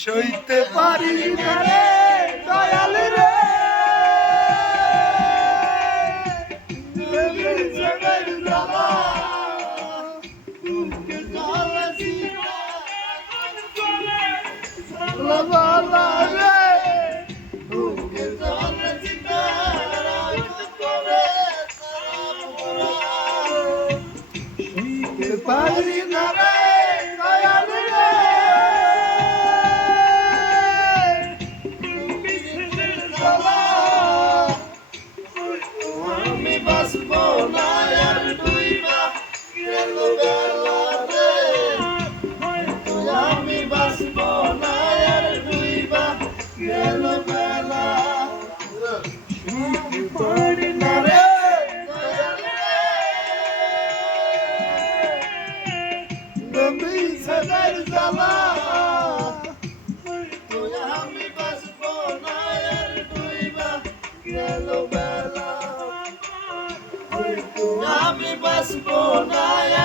সইতে পারি না রে দয়াল রে জগৎ জ্বালা বাবা রে পারি না রে দয়াল রে আমি বাঁচবো না আর ডুইবা গেল বেলা রে আমি বাঁচবো না আর ডুইবা গেল বেলা পারি না রে নবী সদর জ্বালা আমি বাঁচবো না আর ডুইবা গেল বেলা আমি বাঁচবো না